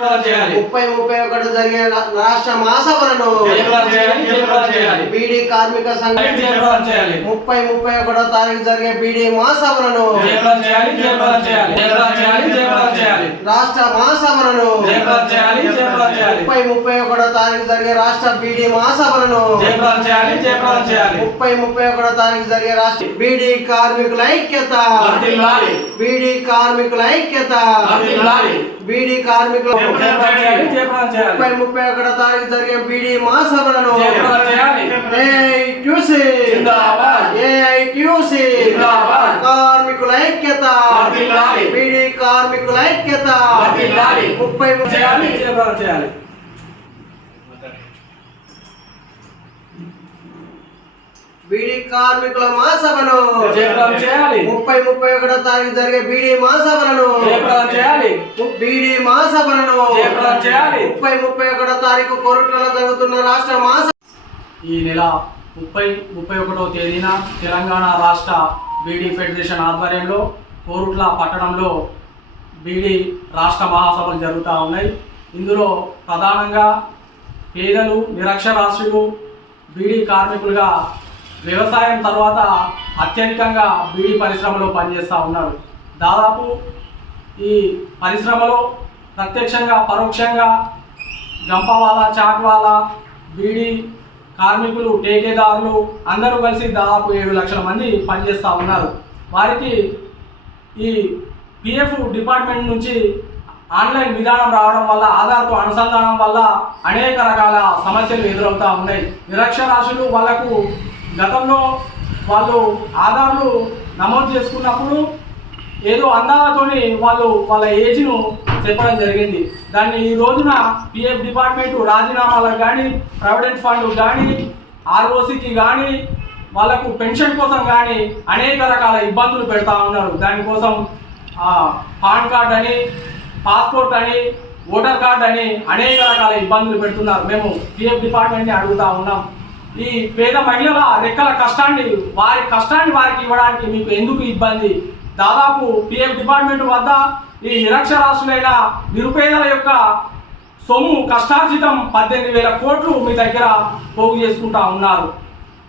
30-31 జరిగే రాష్ట్ర మహాసభలను బీడీ కార్మిక సంఘం 30-31 తారీఖు జరిగే బీడీ మహాసభలను రాష్ట్ర మహాసభలను 30-31 తారీఖు జరిగే రాష్ట్ర బీడీ మహాసభలను 30-31 తారీఖు జరిగే రాష్ట్ర బీడీ కార్మికుల ఐక్యత బీడీ కార్మికుల ఐక్యత బీడీ కార్మికుల 30-31 తారీఖు జరిగే బీడీ మహాసభలను ఏఐటీయూసీ కార్మికుల ఐక్యత బీడీ కార్మికుల ఐక్యత 30 బీడీ కార్మికుల మహాసభను 30-31 తారీఖు జరిగే బీడీ మహాసభలను బీడీ మహాసభలను 30-31 తారీఖు కోరుట్లలో జరుగుతున్న రాష్ట్ర మహాసభ ఈ నెల 30-31 తేదీన తెలంగాణ రాష్ట్ర బీడీ ఫెడరేషన్ ఆధ్వర్యంలో కోరుట్ల పట్టణంలో బీడీ రాష్ట్ర మహాసభలు జరుగుతూ ఉన్నాయి. ఇందులో ప్రధానంగా పేదలు, నిరక్షరాస్యులు, బీడీ కార్మికులుగా వ్యవసాయం తర్వాత అత్యధికంగా బీడీ పరిశ్రమలో పనిచేస్తూ ఉన్నారు. దాదాపు ఈ పరిశ్రమలో ప్రత్యక్షంగా పరోక్షంగా గంపవాలా, చాట్వాలా, బీడీ కార్మికులు, టేకేదారులు అందరూ కలిసి దాదాపు 7 లక్షల మంది పనిచేస్తూ ఉన్నారు. వారికి ఈ పిఎఫ్ డిపార్ట్మెంట్ నుంచి ఆన్లైన్ విధానం రావడం వల్ల, ఆధార్తో అనుసంధానం వల్ల అనేక రకాల సమస్యలు ఎదురవుతూ ఉన్నాయి. నిరక్షరాస్యులు వాళ్లకు గతంలో వాళ్ళు ఆధార్లు నమోదు చేసుకున్నప్పుడు ఏదో అందాలతోని వాళ్ళు వాళ్ళ ఏజ్ను చెప్పడం జరిగింది. దాన్ని ఈ రోజున పిఎఫ్ డిపార్ట్మెంట్ రాజీనామాలకు కానీ, ప్రావిడెంట్ ఫండ్ కానీ, ఆర్ఓసికి కానీ, వాళ్ళకు పెన్షన్ కోసం కానీ అనేక రకాల ఇబ్బందులు పెడతా ఉన్నారు. దానికోసం పాన్ కార్డ్ అని, పాస్పోర్ట్ అని, ఓటర్ కార్డ్ అని అనేక రకాల ఇబ్బందులు పెడుతున్నారు. మేము పిఎఫ్ డిపార్ట్మెంట్ని అడుగుతా ఉన్నాం, ఈ పేద మహిళల రెక్కల కష్టాన్ని వారికి ఇవ్వడానికి మీకు ఎందుకు ఇబ్బంది? దాదాపు పిఎఫ్ డిపార్ట్మెంట్ వద్ద ఈ నిరక్షరాస్యులైన నిరుపేదల యొక్క సొమ్ము కష్టార్జితం 18,000 కోట్లు మీ దగ్గర పోగు చేసుకుంటా ఉన్నారు.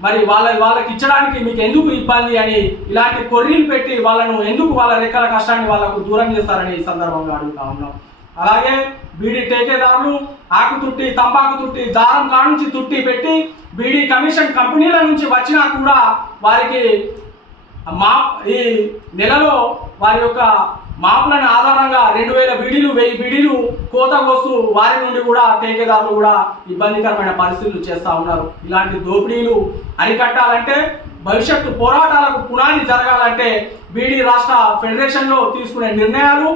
మరి వాళ్ళకి ఇచ్చడానికి మీకు ఎందుకు ఇబ్బంది అని ఇలాంటి కొర్రీలు పెట్టి వాళ్ళను ఎందుకు వాళ్ళ రెక్కల కష్టాన్ని వాళ్ళకు దూరం చేస్తారని ఈ సందర్భంగా అడుగుతా ఉన్నాం. అలాగే బీడీ టేకేదారులు ఆకు తుట్టి, తంబాకు తుట్టి, దారం కానుంచి తుట్టి పెట్టి బీడీ కమిషన్ కంపెనీల నుంచి వచ్చినా కూడా వారికి ఈ నెలలో వారి యొక్క మాపులను ఆధారంగా 2,000 బీడీలు, 1000 బీడీలు కోత కోస్తూ వారి నుండి కూడా టేకేదారులు కూడా ఇబ్బందికరమైన పరిస్థితులు చేస్తూ ఉన్నారు. ఇలాంటి దోపిడీలు అరికట్టాలంటే, భవిష్యత్తు పోరాటాలకు పునాది జరగాలంటే బీడీ రాష్ట్ర ఫెడరేషన్లో తీసుకునే నిర్ణయాలు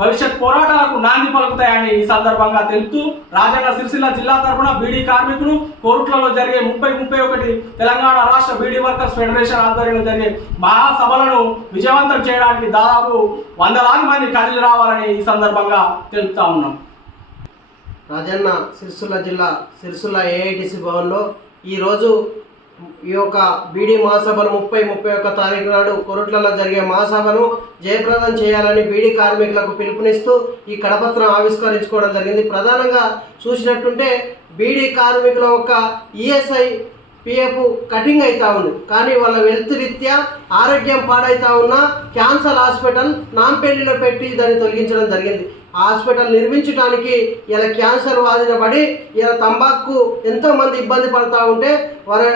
భవిష్యత్ పోరాటాలకు నాంది పలుకుతాయని ఈ సందర్భంగా తెలుపుతూ, రాజన్న సిరిసిల్ల జిల్లా తరఫున బీడీ కార్మికులు కోరుట్లలో జరిగే 30-31 తెలంగాణ రాష్ట్ర బీడీ వర్కర్స్ ఫెడరేషన్ ఆధ్వర్యంలో జరిగే మహాసభలను విజయవంతం చేయడానికి దాదాపు 100,000 మంది కదిలి రావాలని ఈ సందర్భంగా తెలుపుతా ఉన్నాం. రాజన్న సిరిసిల్ల జిల్లా సిరిసిల్ల ఏఐటీసీ భవన్లో ఈరోజు ఈ యొక్క బీడీ మహాసభలు 30-31 తారీఖు నాడు కొరుట్లలో జరిగే మహాసభను జయప్రదం చేయాలని బీడీ కార్మికులకు పిలుపునిస్తూ ఈ కరపత్రం ఆవిష్కరించుకోవడం జరిగింది. ప్రధానంగా చూసినట్టుంటే బీడీ కార్మికుల యొక్క ఈఎస్ఐ పిఎఫ్ కటింగ్ అవుతూ ఉంది, కానీ వాళ్ళ వెల్త్ రీత్యా ఆరోగ్యం పాడవుతూ ఉన్న క్యాన్సర్ హాస్పిటల్ నాంపల్లిలో పెట్టి దాన్ని తొలగించడం జరిగింది. హాస్పిటల్ నిర్మించడానికి ఇలా క్యాన్సర్ బాధిన పడి ఇలా తంబాకు ఎంతోమంది ఇబ్బంది పడుతూ ఉంటే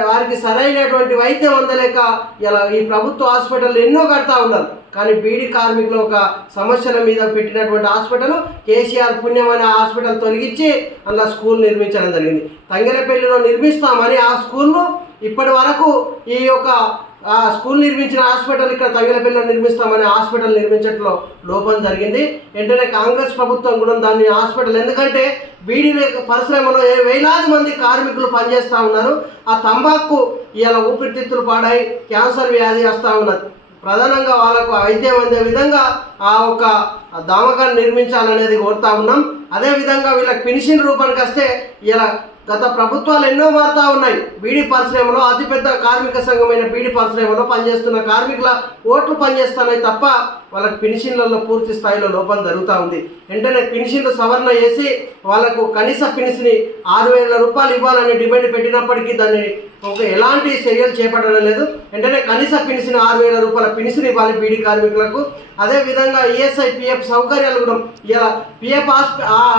వారికి సరైనటువంటి వైద్యం అందలేక ఇలా ఈ ప్రభుత్వ హాస్పిటల్ ఎన్నో కడతా ఉన్నారు. కానీ బీడీ కార్మికులు ఒక సమస్యల మీద పెట్టినటువంటి హాస్పిటల్ కేసీఆర్ పుణ్యం అనే హాస్పిటల్ తొలగించి అందులో స్కూల్ నిర్మించడం జరిగింది. తంగెలపల్లిలో నిర్మిస్తామని ఆ స్కూల్ను ఇప్పటి వరకు ఈ యొక్క స్కూల్ నిర్మించిన హాస్పిటల్ ఇక్కడ తంగెలపల్లిలో నిర్మిస్తామని హాస్పిటల్ నిర్మించడంలో లోపం జరిగింది. వెంటనే కాంగ్రెస్ ప్రభుత్వం కూడా దాన్ని హాస్పిటల్, ఎందుకంటే బీడీ పరిశ్రమలో వేలాది మంది కార్మికులు పనిచేస్తూ ఉన్నారు. ఆ తంబాకు ఇలా ఊపిరితిత్తులు పాడై క్యాన్సర్ వ్యాధి వస్తూ ఉన్నది. ప్రధానంగా వాళ్ళకు వైద్యం అందే విధంగా ఆ ఒక దామకాన్ని నిర్మించాలనేది కోరుతా ఉన్నాం. అదేవిధంగా వీళ్ళకి పెన్షన్ రూపానికి వస్తే ఇలా గత ప్రభుత్వాలు ఎన్నో మారుతూ ఉన్నాయి. బీడీ పరిశ్రమలో అతిపెద్ద కార్మిక సంఘమైన బీడీ పరిశ్రమలో పనిచేస్తున్న కార్మికుల ఓట్లు పనిచేస్తున్నాయి తప్ప వాళ్ళకి పెన్షన్లలో పూర్తి స్థాయిలో లోపం జరుగుతూ ఉంది. వెంటనే పెన్షన్లు సవరణ చేసి వాళ్ళకు కనీస పెన్షన్ 6,000 రూపాయలు ఇవ్వాలని డిమాండ్ పెట్టినప్పటికీ దాన్ని ఎలాంటి చర్యలు చేపట్టడం లేదు. వెంటనే కనీస పెన్షన్ 6,000 రూపాయల పెన్షన్ ఇవ్వాలి బీడీ కార్మికులకు. అదేవిధంగా ఈఎస్ఐ పిఎఫ్ సౌకర్యాలు కూడా ఇలా పిఎఫ్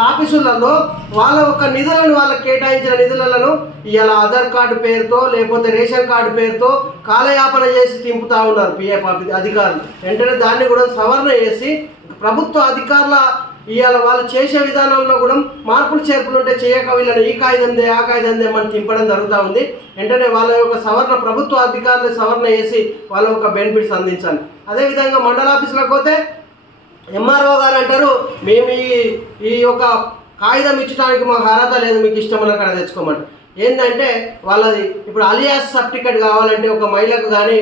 ఆఫీసులలో వాళ్ళ ఒక నిధులను వాళ్ళకి కేటాయించిన నిధులను ఇలా ఆధార్ కార్డు పేరుతో లేకపోతే రేషన్ కార్డు పేరుతో కాలయాపన చేసి తింపుతా ఉన్నారు పిఎఫ్ అధికారులు. వెంటనే దాన్ని కూడా సవరణ చేసి ప్రభుత్వ అధికారుల ఇవాళ వాళ్ళు చేసే విధానంలో కూడా మార్పులు చేర్పులు ఉంటే చేయక వీళ్ళని ఈ కాయిదందే ఆ కాయిదందే మనం తింపడం జరుగుతూ ఉంది. వెంటనే వాళ్ళ యొక్క సవరణ ప్రభుత్వ అధికారులు సవరణ చేసి వాళ్ళ యొక్క బెనిఫిట్స్ అందించాలి. అదేవిధంగా మండల ఆఫీసులకు పోతే ఎంఆర్ఓ గారు అంటారు, మేము ఈ యొక్క కాగితం ఇచ్చడానికి మాకు అర్హత లేదు, మీకు ఇష్టం అక్కడ తెచ్చుకోమంటారు. ఏంటంటే వాళ్ళది ఇప్పుడు అలియాస్ సర్టిఫికేట్ కావాలంటే ఒక మహిళకు కానీ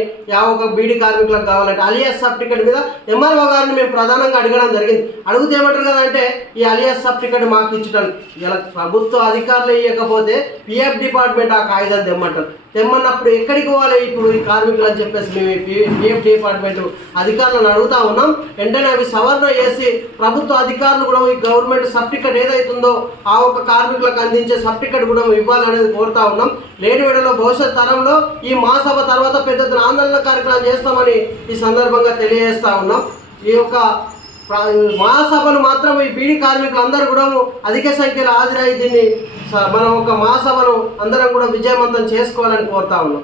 ఒక బీడీ కార్మికులకు కావాలంటే అలియాస్ సర్టిఫికేట్ మీద ఎంఆర్ఓ గారిని మేము ప్రధానంగా అడగడం జరిగింది. అడిగితే ఏమంటారు కదంటే ఈ అలియాస్ సర్టిఫికేట్ మాకు ఇచ్చడానికి ఇలా ప్రభుత్వ అధికారులు ఇవ్వకపోతే పిఎఫ్ డిపార్ట్మెంట్ ఆ కాగితాలు తెమ్మంటారు. తెమ్మన్నప్పుడు ఎక్కడికి పోవాలి ఇప్పుడు ఈ కార్మికులు అని చెప్పేసి మేము పిఎఫ్ డిపార్ట్మెంట్ అధికారులను అడుగుతా ఉన్నాం. వెంటనే అవి సవరణ చేసి ప్రభుత్వ అధికారులు కూడా ఈ గవర్నమెంట్ సర్టిఫికేట్ ఏదైతుందో ఆ ఒక్క కార్మికులకు అందించే సర్టిఫికేట్ కూడా ఇవ్వాలనేది కోరుతా ఉన్నాం. లేని వేళలో భవిష్యత్ తరంలో ఈ మహాసభ తర్వాత పెద్ద ఆందోళన కార్యక్రమం చేస్తామని ఈ సందర్భంగా తెలియజేస్తా ఉన్నాం. ఈ యొక్క మహాసభను మాత్రం ఈ బీడీ కార్మికులందరూ కూడా అధిక సంఖ్యలో హాజరై దీన్ని మనం ఒక మహాసభను అందరం కూడా విజయవంతం చేసుకోవాలని కోరుతా ఉన్నాం.